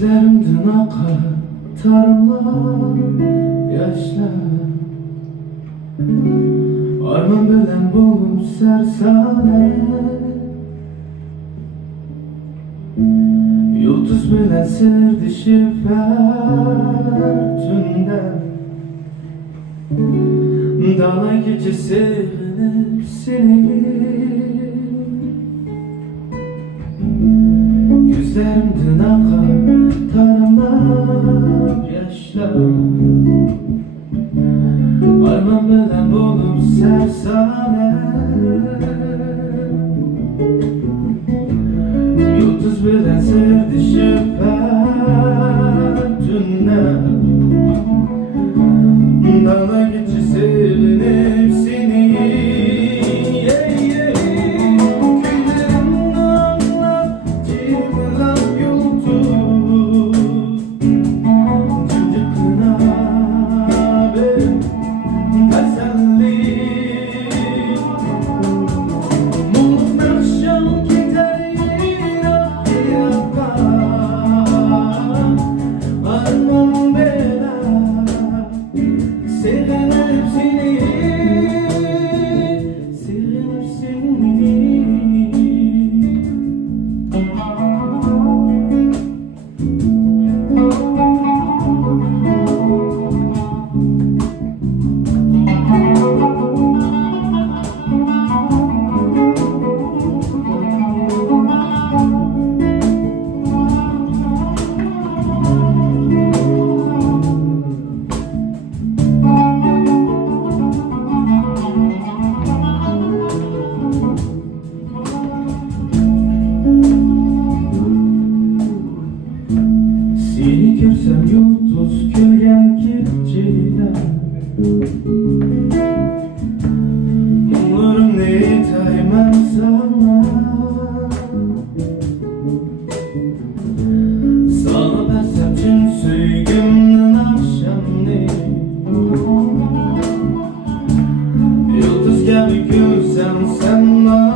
Gözlerimden akar tarımlar yaşlar. Arman bilen bulup sersane, yıldız bilen serdişip her tünden. Dağla gece sevinip seni, gözlerimden akar taramlar yaşlar. Arman bilen bulup sersane, yıldız bilen serdişip her tünden. Dağla gece sevinip seni, seni görsem yıldız kölgen geceler. Umurum ne taymam sana, sana versem tüm sevgimden akşamını. Yıldız gibi görsem sen var.